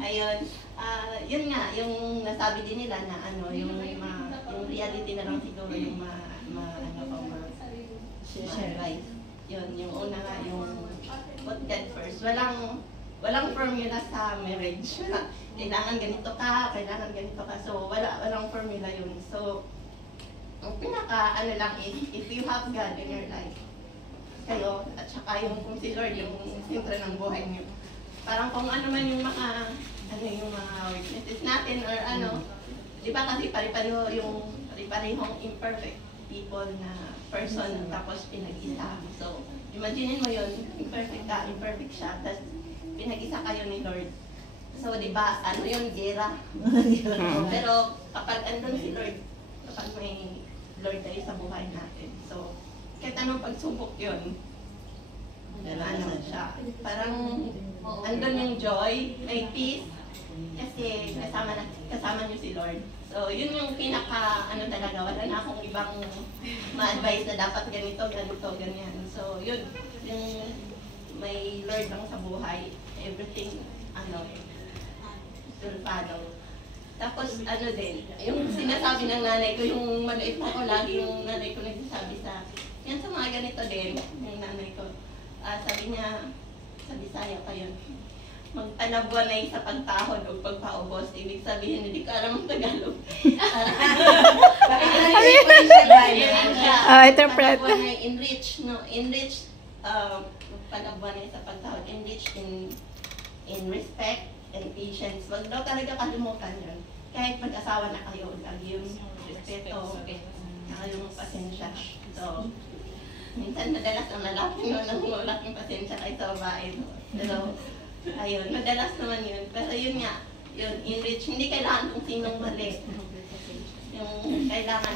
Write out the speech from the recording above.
Ayun. Yun nga, yung nasabi din nila na ano, yung reality na lang siguro yung advice. Yun, yung una nga, yung put God first. Walang formula sa marriage. Kailangan ganito ka, kailangan ganito ka. So, walang formula yun. So, ang pinaka, ano lang is, if you have God in your life, kayo, at saka yung kung si Lord, yung sentro ng buhay niyo. Parang kung ano man yung mga weaknesses natin or ano, di ba kasi pare-parehong imperfect people na person tapos pinag-isa. So, imagine mo yun, imperfect ka, imperfect siya, tapos pinag-isa kayo ni Lord. So, di ba, ano yun, gera. Pero kapag andun si Lord, kapag may Lord tayo sa buhay natin. So, kahit anong pagsubok yun, ano siya, parang andun yung joy, may peace, kasi kasama niyo si Lord. So, yun yung pinaka, talaga, wala na akong ibang ma-advise na dapat ganito, ganyan. So, yun, yung may Lord lang sa buhay, everything, will follow. Tapos, din, yung sinasabi ng nanay ko, yung maliit na ko, lagi yung nanay ko nagsasabi sa, yan sa mga ganito din, yung nanay ko. Sabi niya, sa Bisaya pa yun, magpanabuanay sa pagtahod o pagpaubos. Ibig sabihin, hindi ka alam ang Tagalog. Interpret. Panabuanay, enrich, no? Enrich, panabuanay sa pagtahod. Enrich in respect and patience. Wag daw talaga kalimutan yun. Kahit mag-asawa na kayo, lagi yung respeto, saka yung pasensya. So, minsan madalas ang lalaki ng malaking pasensya kahit sa babae. Pero, ayun, madalas naman yun. Pero yun nga, yun, enrich, hindi kailangan kung sinong mali. Yung kailangan,